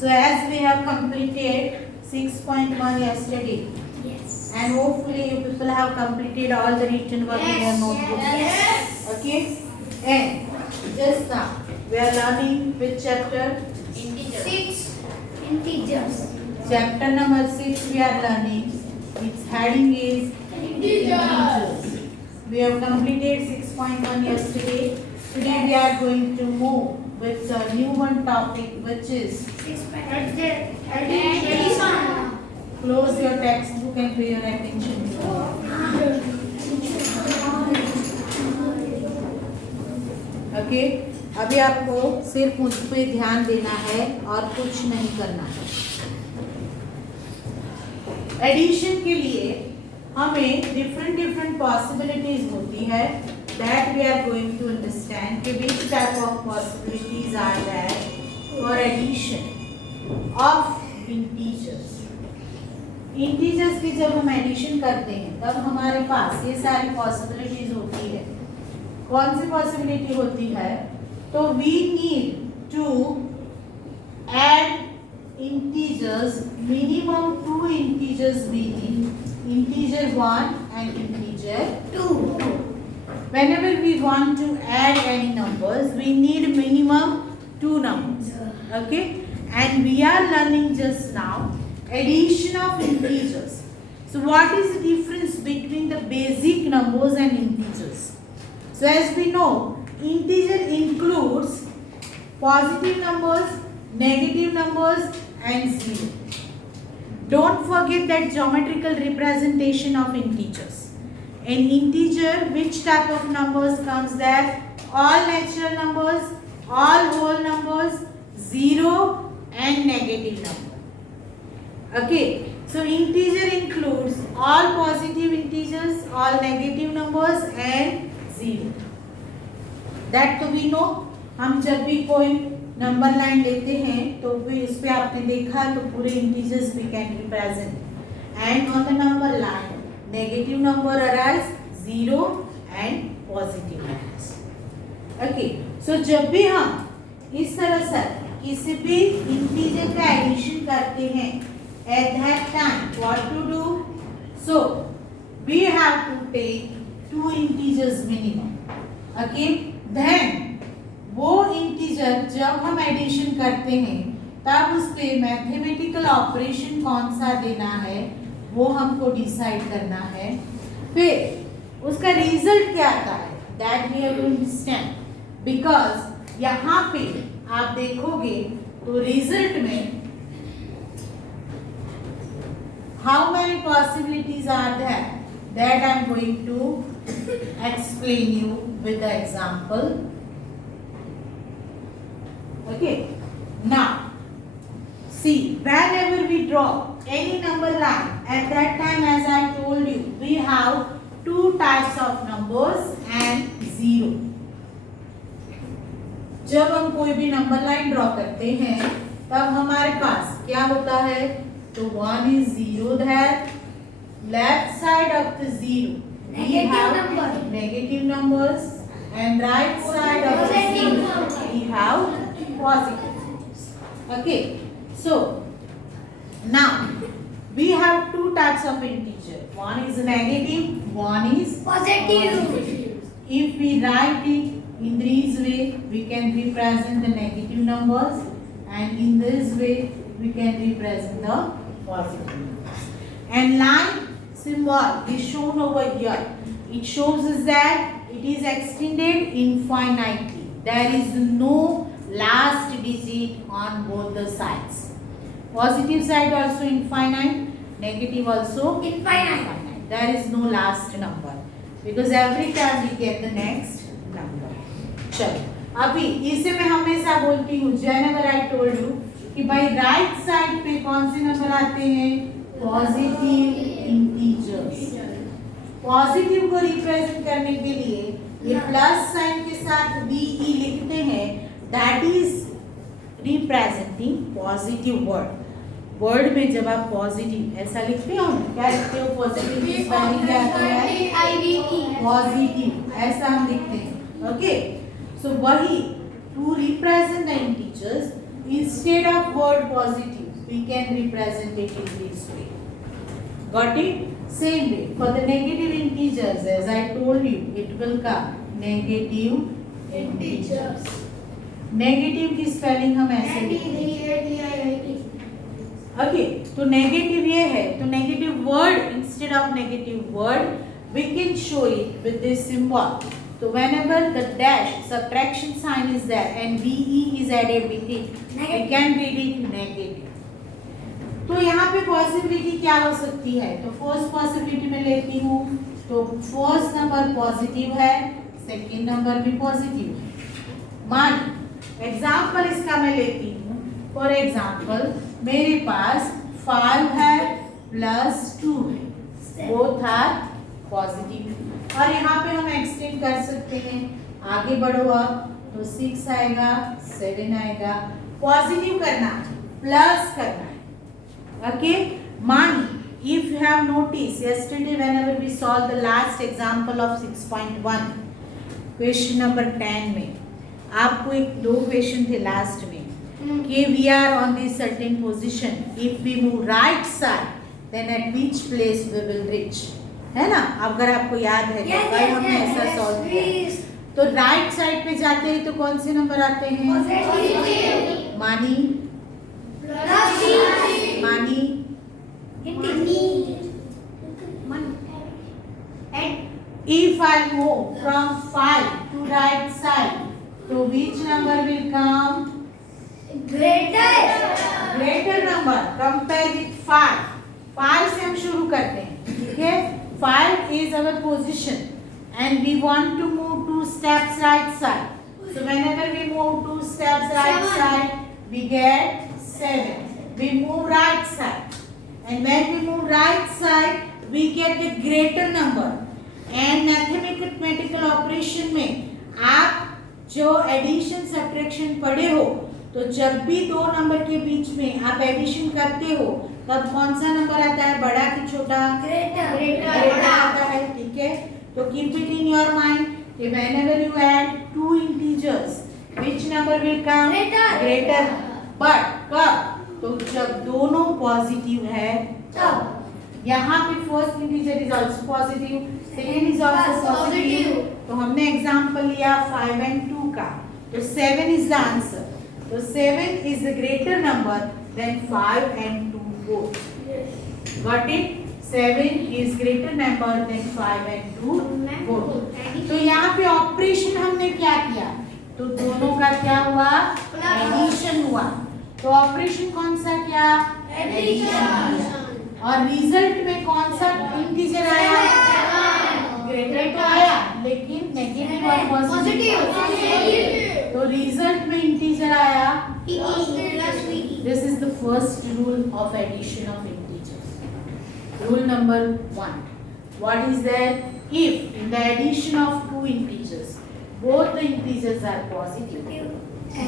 So as we have completed 6.1 yesterday, Yes. and hopefully you people have completed all the written work in your notebook. Yes. Okay? And just now we are learning which chapter? Six integers. Chapter number 6 we are learning. Its heading is integers. We have completed 6.1 yesterday. Today we are going to move with a new one topic, which is Addition. close your textbook and pay your attention. Okay अभी आपको सिर्फ उस पे ध्यान देना है और कुछ नहीं करना है। एडिशन के लिए हमें डिफरेंट पॉसिबिलिटीज होती है, that we are going to understand कि which type of possibilities are there for addition of integers. Integers की जब हम एडिशन करते हैं तब हमारे पास ये सारी पॉसिबिलिटीज होती है। कौन सी पॉसिबिलिटी होती है? तो we need to add integers, minimum 2 integers we need, integer 1 and integer 2. Whenever we want to add any numbers, we need minimum 2 numbers. Okay? And we are learning just now addition of integers. So what is the difference between the basic numbers and integers? So as we know, integer includes positive numbers, negative numbers and zero. Don't forget that geometrical representation of integers. In integer, which type of numbers comes there? All natural numbers, all whole numbers, zero and negative number. Okay, so integer includes all positive integers, all negative numbers and zero. That तो we know. हम जब भी कोई number line लेते हैं तो भी इस पे आपने देखा तो पूरे integers we can represent, and on the number line negative number arise, zero and positive numbers. Okay, so जब भी हम इस तरह से किसी भी इंटीजर का एडिशन करते हैं, at that time what to do? So we have to take 2 integers minimum. Okay, then वो इंटीजर जब हम एडिशन करते हैं तब उस पे मैथमेटिकल ऑपरेशन कौन सा देना है वो हमको डिसाइड करना है। फिर उसका रिजल्ट क्या आता है, that we have to understand, because यहाँ पे आप देखोगे तो रिजल्ट में how many possibilities are there, that I am going to explain you with the example. Okay, now see, whenever we draw any number line, at that time as I told you, we have 2 types of numbers and zero. जब हम कोई भी number line draw करते हैं तब हमारे पास क्या होता है? तो 1 is 0 there, left side of the zero we have negative numbers and right side of the zero we have positive numbers. Okay, so now we have 2 types of integer. One is negative, one is positive. If we write it in this way, we can represent the negative numbers, and in this way we can represent the positive numbers. And line symbol is shown over here. It shows us that it is extended infinitely. There is no last digit on both the sides. Positive side also infinite, negative also infinite. There is no last number because every time we get the next number. चलो अभी इसे मैं हमेशा बोलती हूँ, whenever I told you कि भाई right side पे कौन से नंबर आते हैं? Positive integers. पॉजिटिव को रिप्रेजेंट करने के लिए ये प्लस साइन के साथ VE लिखते हैं, that is representing positive word. Word में जब आप पॉजिटिव ऐसा लिखते हो, क्या लिखते हो? पॉजिटिव की स्पेलिंग क्या आती है? पॉजिटिव, ऐसा हम लिखते हैं। ओके, सो वही to represent the integers, instead of word positive, we can represent it in this way. Got it? Same way, for the negative integers, as I told you, it will come negative integers. Negative की spelling हम ऐसे लिखते okay तो negative ये है तो negative word instead of negative word we can show it with this symbol तो whenever the dash subtraction sign is there and ve is added with it we can read it negative तो यहाँ पे possibility क्या हो सकती है तो first possibility में लेती हूँ तो फर्स्ट नंबर पॉजिटिव है सेकंड नंबर भी पॉजिटिव है मान एग्जाम्पल इसका मैं लेती हूँ फॉर एग्जाम्पल मेरे पास 5 है प्लस 2 है बोथ आर पॉजिटिव और यहाँ पे हम एक्सटेंड कर सकते हैं आगे बढ़ो अब तो 6 आएगा 7 आएगा पॉजिटिव करना प्लस करना है ओके मानी if you have notice yesterday whenever we solved the last example of 6.1 question number 10 में आपको एक दो क्वेश्चन थे लास्ट में कि we are on this certain position if we move right side then at which place we will reach है ना अगर आपको याद है तो कल हमने ऐसा सॉल्व किया तो राइट साइड पे जाते हैं तो कौन से नंबर आते हैं मानी मानी if I move from 5 to right side so which number will come greater number compare with 5 5 से हम शुरू करते हैं ठीक है 5 is our position and we want to move 2 steps right side so whenever we move 2 steps right side we get 7 we move right side and when we move right side we get the greater number and mathematical operation में आप जो addition subtraction पढ़े हो तो जब भी दो number के बीच में आप एडिशन करते हो तब कौन सा नंबर आता है बड़ा कि छोटा ग्रेटर आता है ठीक है तो keep it in your mind कि whenever you add two integers which number will come greater but कब तो जब दोनों पॉजिटिव है तब यहाँ पे first integer is also positive second is also positive तो हमने एग्जांपल लिया 5 and 2 का तो 7 इज द आंसर तो 7 is the greater number than 5 and 2 both got it 7 is greater number than 5 and 2 both तो यहाँ पे ऑपरेशन हमने क्या किया तो दोनों का क्या हुआ एडिशन हुआ तो ऑपरेशन कौन सा क्या एडिशन और रिजल्ट में कौन सा इंटीजर आया ग्रेटर तो आया लेकिन नेगेटिव और पॉजिटिव तो रिजल्ट में इंटीजर आया this is the first rule of addition of integers rule number 1 what is that if in the addition of two integers both the integers are positive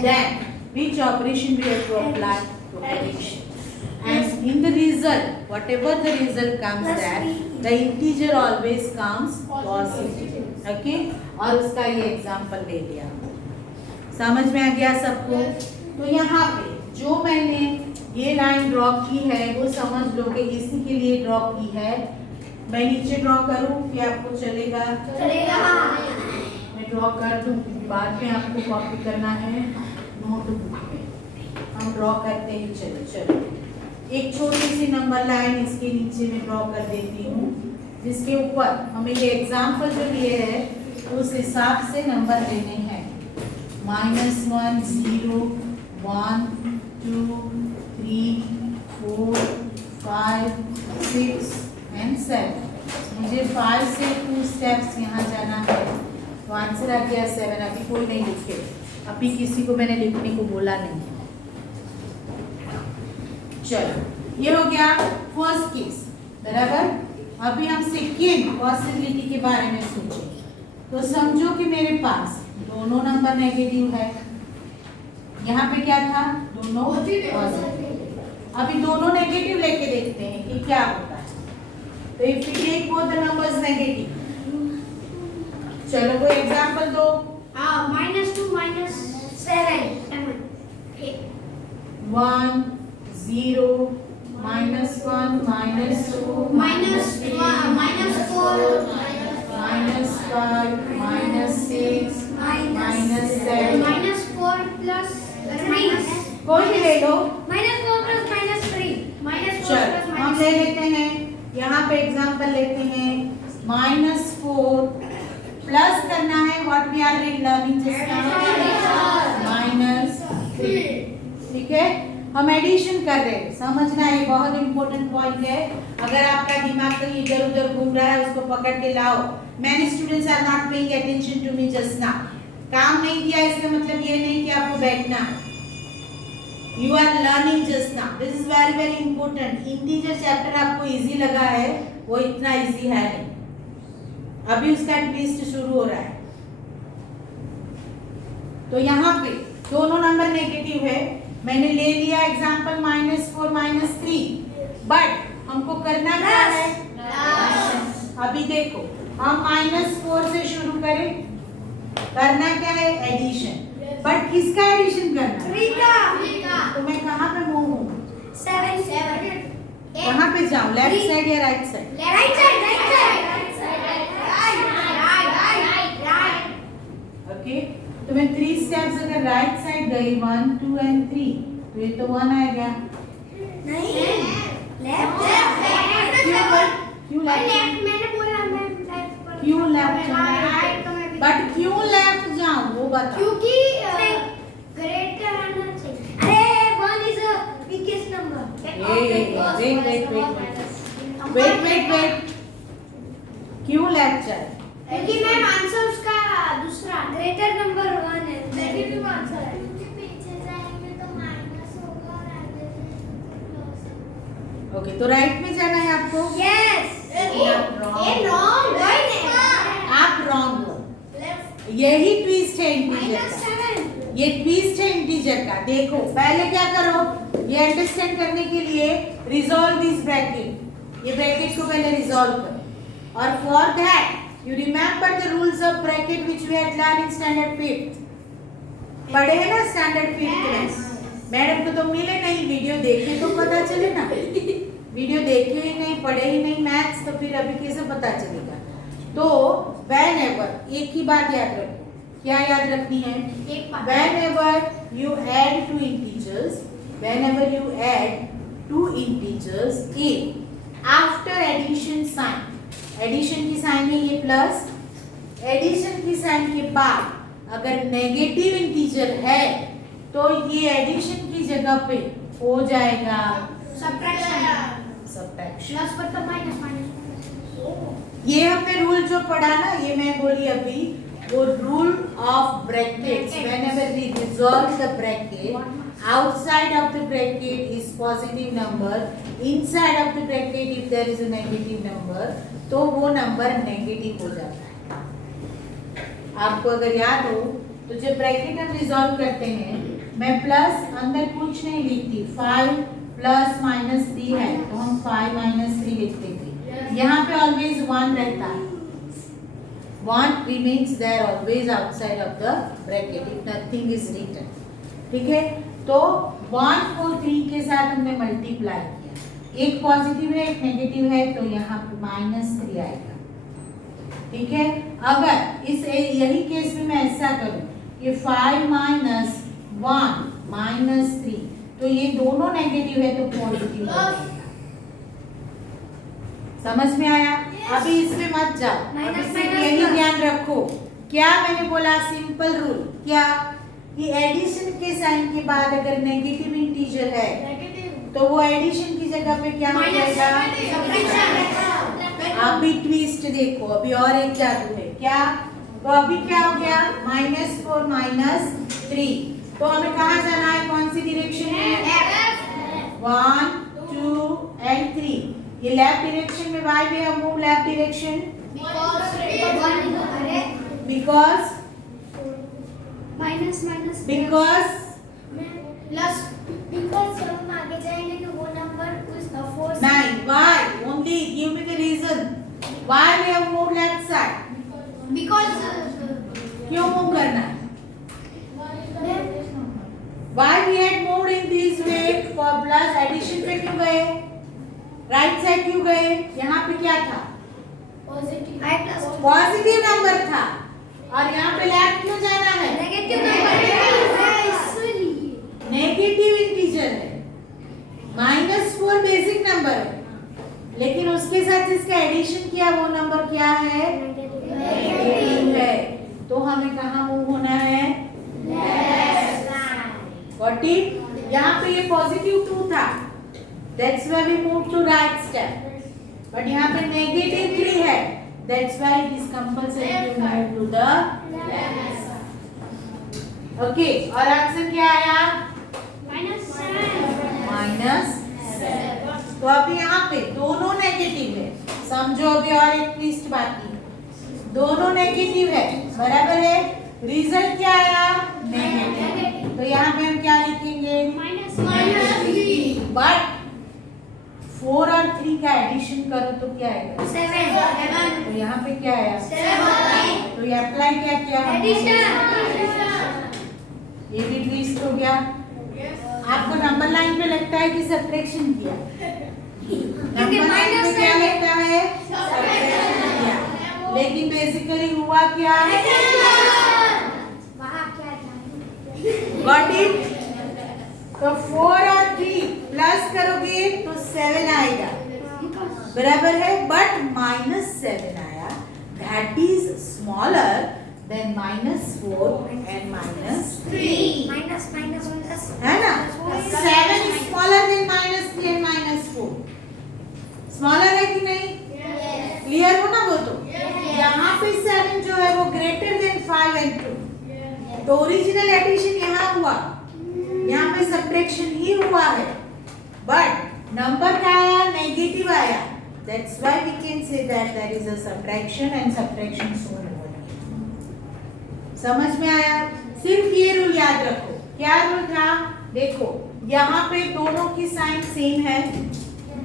then which operation we have to apply to addition and in the result whatever the result comes there the integer always comes positive okay और उसका ये example ले लिया समझ में आ गया सबको तो यहाँ पे जो मैंने ये लाइन ड्रॉ की है वो समझ लो कि इसी के लिए ड्रॉ की है मैं नीचे ड्रॉ करूँ कि आपको चलेगा मैं ड्रॉ कर दूँ बाद में आपको कॉपी करना है नोटबुक में हम ड्रॉ करते ही चलो एक छोटी सी नंबर लाइन इसके नीचे में ड्रॉ कर देती हूँ जिसके ऊपर हमें ये एग्जाम्पल जो लिए है उस हिसाब से नंबर लेने हैं -1 0 1 2 3 4 5 6 and 7 मुझे 5 से 2 स्टेप्स यहाँ जाना है तो आंसर आ गया 7 अभी कोई नहीं लिखे अभी किसी को मैंने लिखने को बोला नहीं चलो ये हो गया फर्स्ट केस बराबर अभी हम सेकेंड पॉसिबिलिटी के बारे में सोचें तो समझो कि मेरे पास दोनों नंबर नेगेटिव है यहाँ पे क्या था दोनों पॉजिटिव अभी दोनों नेगेटिव लेके देखते हैं कि क्या होता है तो if we take both the numbers negative चलो कोई एग्जांपल दो -2 -7 कोई भी ले लो। -4 plus -3 -4 चल plus हम ले लेते हैं, यहाँ पे एग्जांपल लेते हैं। -4 प्लस करना है, what we are learning just -3। ठीक है, हम एडिशन कर रहे हैं, समझना है, बहुत इंपॉर्टेंट पॉइंट है। अगर आपका दिमाग कहीं इधर उधर घूम रहा है उसको पकड़ के लाओ। Many students are not paying attention to me just now. काम नहीं किया इसका मतलब ये नहीं कि आपको बैठना है। You are learning just now, this is very very important. Integer chapter आपको इजी लगा है, वो इतना इजी है नहीं, अभी उसका ट्विस्ट शुरू हो रहा है। तो यहाँ पे दोनों नंबर नेगेटिव है, मैंने ले लिया एग्जांपल -4 -3, बट हमको करना क्या है? अभी देखो हम -4 से शुरू करें, करना क्या है? एडिशन। बट किसका एडिशन करना है? 3 का। तो मैं कहाँ पे मूव हूँ? 7 कहाँ पे जाऊँ, लेफ्ट साइड या right side? Right side okay, तो मैं 3 स्टेप्स अगर राइट साइड गई 1 2 एंड 3, तो ये तो 1 आएगा। नहीं, लेफ्ट क्यों लेफ्ट? मैंने बोला मैं लेफ्ट पर। क्यों लेफ्ट जाना? राइट तो मैं भी। बट क्यों लेफ्ट जाऊँ वो बता। क्योंकि ग्रेटर आना चाहिए। अरे 1 is a biggest number. Wait, क्यों लेफ्ट जाए? क्योंकि मैम आंसर उसका दूसरा ग्रेटर नंबर 1 है, नेगेटिव आंसर है। पीछे जाएंगे तो माइनस होगा और आगे प्लस। ओके, तो राइट में जाना है आपको। यस ये रॉन्ग आप रॉन्ग हो, यही ट्विस्ट है इंटीजर का। ये ट्विस्ट है इंटीजर का। देखो पहले क्या करो, ये अंडरस्टैंड करने के लिए रिजॉल्व दिस ब्रैकेट, ये ब्रैकेट को पहले रिजॉल्व करो। और for that you remember the rules of bracket which we had learn in standard 5th। पढ़े हैं ना स्टैंडर्ड 5th में? मैडम को तो मिले नहीं, वीडियो देखे तो पता चले ना। वीडियो देखे ही नहीं, पढ़े ही नहीं मैथ्स, तो फिर अभी कैसे पता चलेगा? तो whenever, एक ही बात याद रखो, क्या याद रखनी है? whenever you add two integers, whenever you add two integers a after addition sign, addition की साइन है ये प्लस, एडिशन की साइन के बाद अगर नेगेटिव इंटीजर है तो ये एडिशन की जगह पे हो जाएगा सब्ट्रैक्शन। प्लस पर तो माइनस ये हमने रूल जो पढ़ा ना, ये मैं बोली अभी, वो rule of brackets. Whenever we resolve the bracket, outside of the bracket is positive number, inside of the bracket if there is a negative number, तो वो नंबर नेगेटिव हो जाता है। आपको अगर याद हो तो जब ब्रैकेट हम रिजॉल्व करते हैं, मैं प्लस अंदर कुछ नहीं लिखती, 5 प्लस -3 है तो हम 5 -3 लिखते थे। यहाँ पे ऑलवेज 1 रहता है, 1 remains there always outside of the bracket if nothing is written। ठीक है, तो 1 को 3 के साथ हमने मल्टीप्लाई किया, एक पॉजिटिव है एक नेगेटिव है, तो यहाँ पे -3 आएगा। ठीक है, अगर इस यही केस में मैं ऐसा करूं कि 5 - 1 -3, तो ये दोनों नेगेटिव है तो पॉजिटिव हो जाएगा। समझ में आया? अभी इसमें मत जाओ, अभी सिर्फ यही ध्यान रखो। क्या मैंने बोला? सिंपल रूल क्या कि एडिशन के साइन के बाद अगर नेगेटिव इंटीजर है तो वो एडिशन की जगह पे क्या हो जाएगा? अभी ट्विस्ट देखो, अभी और एक जादू है क्या? तो अभी क्या हो गया? -4 -3, तो हमें कहाँ जाना है? कौन सी डायरेक्शन में? 1 2 एंड 3। ये लेफ्ट डायरेक्शन में, why we have moved left direction? because minus plus because जब हम आगे जाएंगे तो वो नंबर उस 4 से नहीं, why? Only give me the reason. Why we have moved left side? Because क्यों मूव करना है? Why we had moved in this way? For plus addition पे क्यों गए? राइट साइड क्यों गए? यहाँ पे क्या था? पॉजिटिव पॉजिटिव नंबर था, और यहाँ पे लेफ्ट क्यों जाना है? नेगेटिव नंबर है इसलिए नेगेटिव गॉट इट? यहाँ पे ये पॉजिटिव 2 था, that's why we move to right step, but यहाँ पे नेगेटिव 3 है, that's why it is compulsory to move to the left side. Okay, और आंसर क्या आया? -7। तो अभी यहाँ पे दोनों नेगेटिव है, समझो अभी और एक ट्विस्ट बाकी, दोनों नेगेटिव है, बराबर है, रिजल्ट क्या आया? नेगेटिव। तो यहाँ पे हम क्या लिखेंगे? बट 4 और 3 का एडिशन करो तो क्या आएगा? 7। तो यहाँ पे क्या आया? 7। तो ये अप्लाई क्या किया? ये भी ट्विस्ट हो गया। आपको नंबर लाइन पे लगता है कि सब्ट्रैक्शन किया? नंबर लाइन पे क्या लगता है? सब्ट्रैक्शन किया, लेकिन बेसिकली हुआ क्या? Got it? तो 4 और 3 प्लस करोगे तो 7 आएगा, बराबर है, बट -7 आया, that is smaller than -4 and -3, है ना? 7 is smaller than -3 and -4, smaller है कि नहीं? क्लियर हो ना वो? तो यहाँ पे 7 जो है वो ग्रेटर देन 5 एंड 2, तो ओरिजिनल एडिशन यहाँ हुआ, यहाँ पे सब्ट्रैक्शन ही हुआ है, बट नंबर क्या आया? नेगेटिव आया, that's why we can say that there is a subtraction and subtraction shown over here. समझ में आया? सिर्फ ये रूल याद रखो। क्या रूल था? देखो यहाँ पे दोनों की साइन सेम है,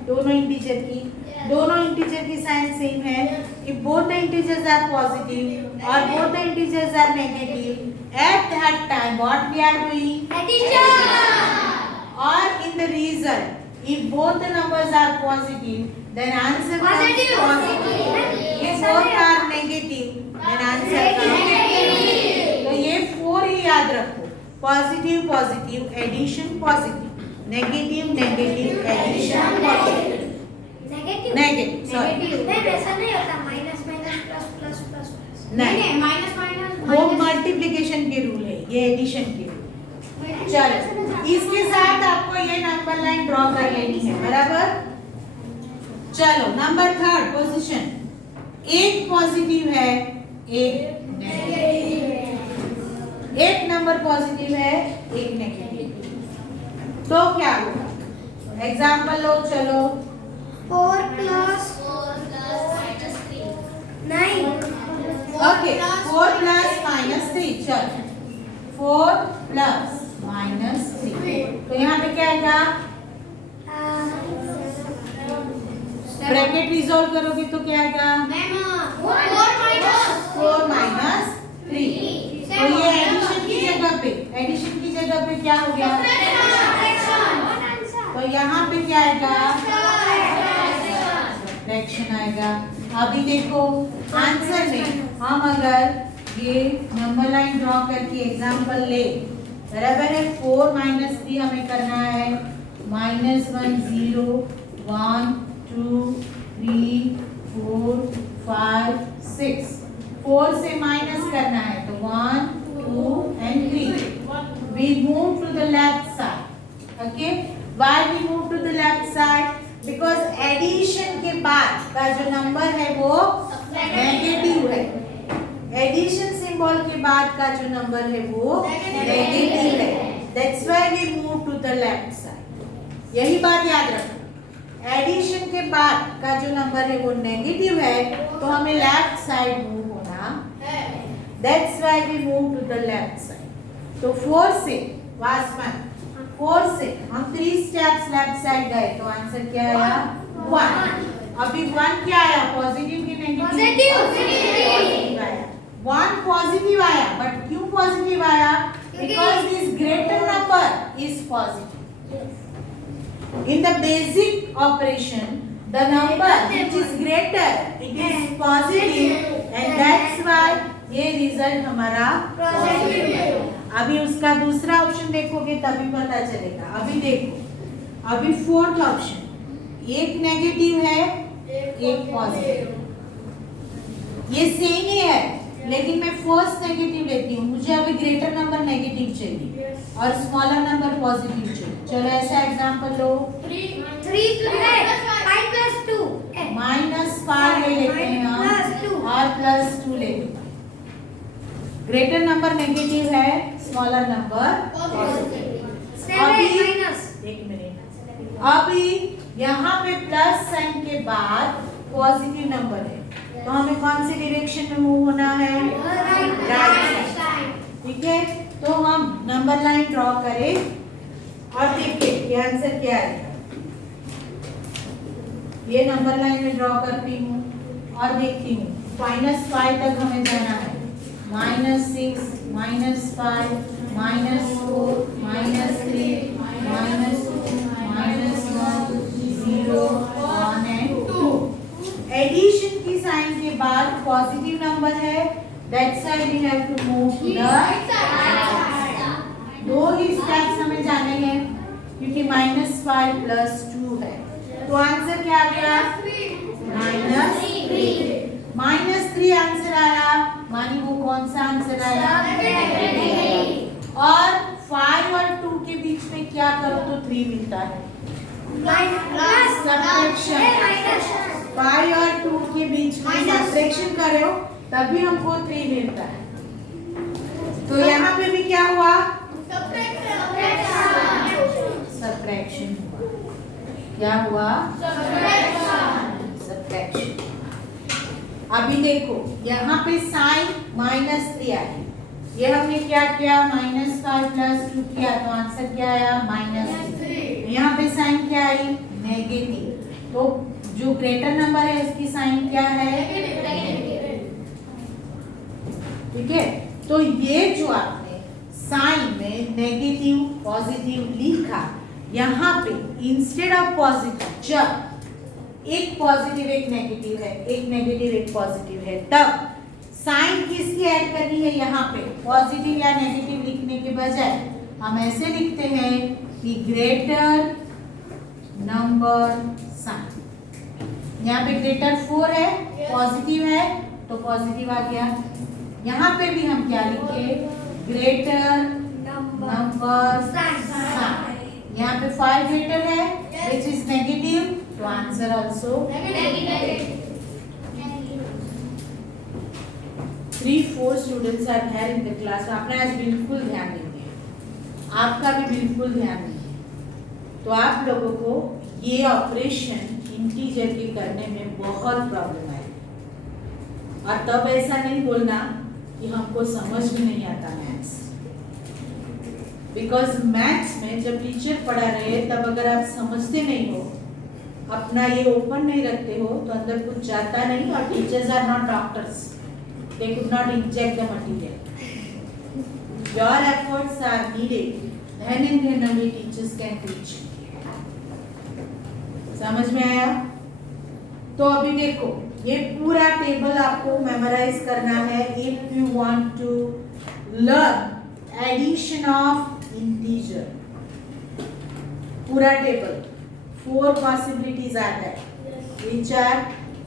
दोनों इंटीजर की साइन सेम है, if both the integers are positive or both the integers are negative, at that time what we are doing? Or in the result, if both the numbers are positive, then answer comes positive. If both are negative, then answer comes negative. तो ये 4 ही याद रखो, positive positive addition positive, negative negative addition positive, negative sorry ऐसा नहीं होता, minus plus plus plus नहीं, minus वो मल्टीप्लिकेशन के रूल है, ये एडिशन के रूल। चलो इसके साथ आपको ये नंबर लाइन ड्रॉ कर लेनी है, बराबर? चलो नंबर 3 पोजीशन, एक पॉजिटिव है एक नेगेटिव, एक नंबर पॉजिटिव है एक नेगेटिव, तो क्या होगा? एग्जांपल लो, चलो 4 प्लस 9। ओके, 4 प्लस -3, चलो 4 प्लस -3, तो यहाँ पे क्या आएगा? ब्रैकेट रिजॉल्व करोगे तो क्या आएगा? 4 -3, तो ये एडिशन की जगह पे क्या हो गया? तो यहाँ पे क्या आएगा? सब्ट्रैक्शन आएगा। अभी देखो आंसर में हम अगर ये नंबर लाइन ड्रॉ करके एग्जांपल ले, बराबर है, 4 -3 हमें करना है, -1 0 1 2 3 4 5 6, 4 से माइनस करना है तो 1 2 and 3, we move to the left side। okay, why we move to the left side? because addition के बाद का जो नंबर है वो नेगेटिव है, एडिशन सिंबल के बाद का जो नंबर है वो नेगेटिव है, that's why we move to the left side। यही बात याद रखो, एडिशन के बाद का जो नंबर है वो नेगेटिव है, तो हमें लेफ्ट साइड मूव होना, that's why we move to the left side। तो 4 से वासवन 4 से हम 3 स्टेप्स लेफ्ट साइड गए, तो आंसर क्या आया? 1। अभी 1 क्या आया? पॉजिटिव की नेगेटिव? पॉजिटिव आया। 1 पॉजिटिव आया, बट क्यों पॉजिटिव आया? Because this greater number is positive. In the basic operation, the number which is greater, it is positive, and that's why ये रिजल्ट हमारा पॉजिटिव है। अभी उसका दूसरा ऑप्शन देखोगे तभी पता चलेगा। अभी देखो, अभी 4th ऑप्शन, एक नेगेटिव है एक पॉजिटिव, ये सेम ही है, लेकिन मैं फर्स्ट नेगेटिव लेती हूँ, मुझे अभी ग्रेटर नंबर नेगेटिव चाहिए और स्मॉलर नंबर पॉजिटिव चाहिए। चलो ऐसा एग्जांपल लो, 3 5 plus 2 -5 ले लेते हैं हम और +2 ले लेते हैं। ग्रेटर नंबर नेगेटिव है, स्मॉलर नंबर पॉजिटिव। 7 minus एक मिनट, अभी यहाँ पे प्लस साइन के बाद पॉजिटिव नंबर है, तो हमें कौन से डायरेक्शन में मूव होना है? Right side. ठीक है, तो हम नंबर लाइन ड्रॉ करें और देखिए ये आंसर क्या है। ये नंबर लाइन में ड्रॉ करती हूँ और देखती हूँ -5 तक हमें जाना है। -6 -5 -4 -3 -2 -1 0 1 and 2। एडिशन की साइन के बाद पॉजिटिव नंबर है, that side we have to move to the right side. 2 ही स्टेप्स हमें जाने हैं क्योंकि -5 + 2 है, तो आंसर क्या आ गया? -3 आंसर आया। मानी वो कौन सा आंसर आया? और 5 और 2 के बीच में क्या करो तो 3 मिलता है, सब्ट्रैक्शन। 5 और 2 के बीच में सब्ट्रैक्शन करो तभी हमको 3 मिलता है। तो यहाँ पे भी क्या हुआ? सब्ट्रैक्शन हुआ। क्या हुआ? सब्ट्रैक्शन। अभी देखो यहाँ पे साइन -3 आई, ये हमने क्या किया? -5 + 2 किया, तो आंसर क्या आया? -3। यहाँ पे साइन क्या आई? नेगेटिव। तो जो ग्रेटर नंबर है इसकी साइन क्या है? ठीक है, तो ये जो आपने साइन में नेगेटिव पॉजिटिव लिखा, यहाँ पे इंस्टेड ऑफ पॉजिटिव, जब एक पॉजिटिव एक नेगेटिव है, एक नेगेटिव एक पॉजिटिव है, तब साइन किसकी ऐड करनी है? यहाँ पे पॉजिटिव या नेगेटिव लिखने के बजाय हम ऐसे लिखते हैं कि ग्रेटर नंबर साइन। यहाँ पे ग्रेटर 4 है, पॉजिटिव है तो पॉजिटिव आ गया। यहाँ पे भी हम क्या लिखे? Greater number sign. यहाँ पे 5 ग्रेटर है which is negative, तो answer also 3-4 students are there in the class. आपने आज बिल्कुल ध्यान नहीं दिया, आपका भी बिल्कुल ध्यान नहीं है, तो आप लोगों को ये ऑपरेशन इंटीजर के करने में बहुत प्रॉब्लम आए। और तब ऐसा नहीं बोलना कि हमको समझ में नहीं आता मैथ्स, बिकॉज मैथ्स में जब टीचर पढ़ा रहे तब अगर आप समझते नहीं हो, अपना ये ओपन नहीं रखते हो, तो अंदर कुछ जाता नहीं। और teachers are not doctors, they could not inject the material. Your efforts are needed, then and then only teachers can teach. समझ में आया? तो अभी देखो ये पूरा टेबल आपको मेमोराइज करना है if you want to learn addition of integer. पूरा table 4 possibilities are there, which are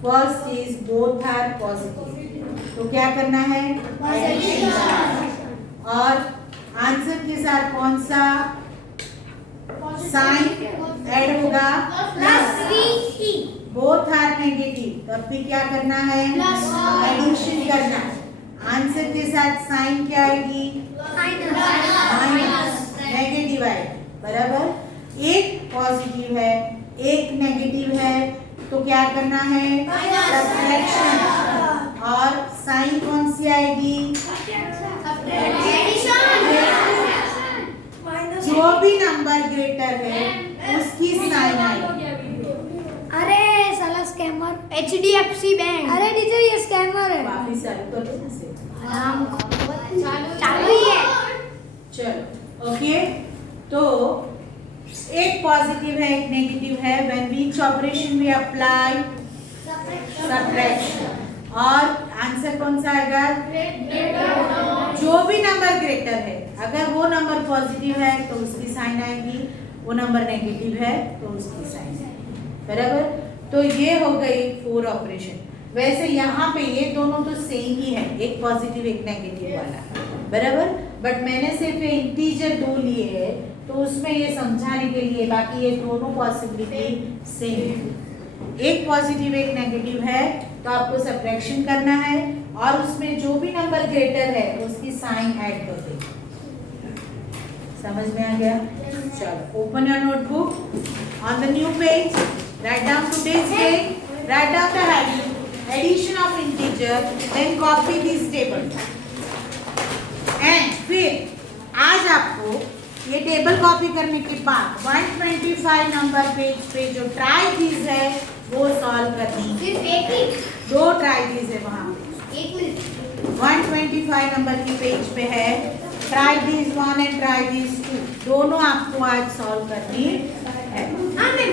first is both are positive, तो क्या करना है? और आंसर के साथ कौन सा साइन ऐड होगा? +3। बोथ आर नेगेटिव, तब भी क्या करना है? एडिशन करना। आंसर के साथ साइन क्या आएगी? माइनस, नेगेटिव आएगी। बराबर, एक पॉजिटिव है एक नेगेटिव है, तो क्या करना है? सब्ट्रैक्शन। और साइन कौन सी आएगी? जो भी नंबर ग्रेटर है उसकी साइन आएगी। अरे साला स्कैमर, HDFC बैंक। अरे टीचर ये स्कैमर है। वापिस चालू कर दो इसे। चालू ही है। चलो ओके, तो एक पॉजिटिव है एक नेगेटिव है, when which operation we apply? Subtraction. और आंसर कौन सा आएगा? जो भी नंबर ग्रेटर है, अगर वो नंबर पॉजिटिव है तो उसकी साइन आएगी, वो नंबर नेगेटिव है तो उसकी साइन आएगी। बराबर, तो ये हो गई 4 ऑपरेशन। वैसे यहाँ पे ये दोनों तो सेम ही है, एक पॉजिटिव एक नेगेटिव वाला, बराबर। बट मैंने सिर्फ ये इंटीजर 2 लिए है, तो उसमें ये समझाने के लिए, बाकी ये दोनों पॉसिबिलिटी सेम है। एक पॉजिटिव एक नेगेटिव है तो आपको सब्ट्रैक्शन करना है, और उसमें जो भी नंबर ग्रेटर है उसकी साइन ऐड कर दे। समझ में आ गया? चलो, open your notebook on the new page, write down today's date, write down the heading addition of integer, then copy this table. And फिर आज आपको ये टेबल कॉपी करने के बाद 125 नंबर पेज पे जो ट्राई चीज है वो सॉल्व करनी है। सिर्फ एक ही 2 ट्राई चीज है वहाँ पे। 1 मिनट 125 नंबर की पेज पे है try this 1 and try this 2, दोनों आपको आज सॉल्व करनी है। हाँ मैम।